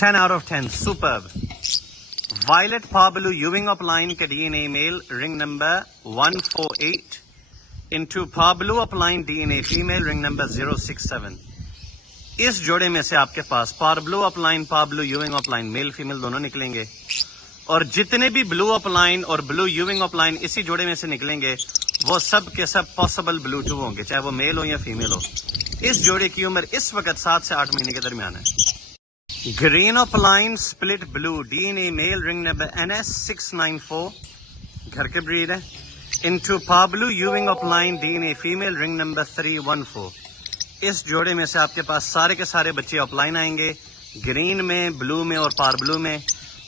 10 out of 10. Superb. Violet Parblu Ewing of line ka DNA male, ring number 148. Into Parblu of line DNA female, ring number 067. इस जोड़े में से आपके पास पार्बलू upline पार्बलू euwing upline male female दोनों निकलेंगे, और जितने भी ब्लू अपलाइन और ब्लू यूविंग अपलाइन इसी जोड़े में से निकलेंगे वो सब के सब पॉसिबल ब्लू टू होंगे, चाहे वो मेल हो या फीमेल हो। इस जोड़े की उम्र इस वक्त 7 से 8 महीने के दरमियान है। Green opaline split blue DNA male, ring number NS 694, घर के ब्रीड है। Into parblue euwing opaline DNA female, ring number 314। इस जोड़े में से आपके पास सारे के सारे बच्चे अपलाइन आएंगे, ग्रीन में, ब्लू में और पार्बलू में,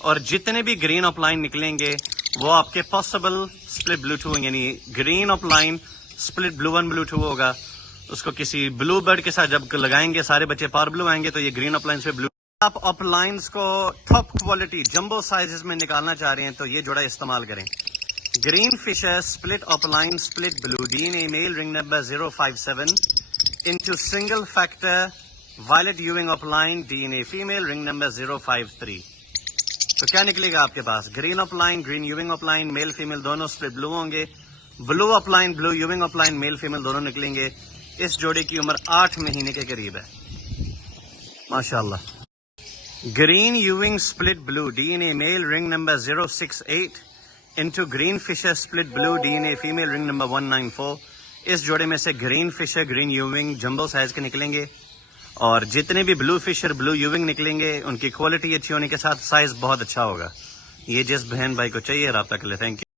और जितने भी ग्रीन अपलाइन निकलेंगे वो आपके पॉसिबल स्प्लिट ब्लू टू, यानी green opaline split blue 1 blue 2 होगा। उसको किसी ब्लू बर्ड के साथ जब लगाएंगे सारे बच्चे पार्बलू आएंगे, तो ये ग्रीन अपलाइन से ब्लू। आप अपलाइंस को टॉप क्वालिटी जंबो साइजेस में निकालना चाह रहे हैं तो ये जोड़ा इस्तेमाल करें। Green fisher split upline split blue DNA male, ring number 057 into single factor violet ewing upline DNA female, ring number 053। तो क्या निकलेगा आपके पास? Green upline green यूविंग upline male female दोनों स्प्लिट ब्लू होंगे, blue upline blue यूविंग upline male female दोनों निकलेंगे। इस जोड़े की उम्र 8 महीने के करीब है, माशाल्लाह। Green euwing split blue DNA male, ring number 068 into green fisher split blue DNA female, ring number 194। इस जोड़े में से green fisher green euwing jumbo size के निकलेंगे, और जितने भी ब्लू फिशर ब्लू यूविंग निकलेंगे उनकी क्वालिटी अच्छी होने के साथ साइज बहुत अच्छा होगा। ये जिस बहन भाई को चाहिए राब्ता कर ले। Thank you.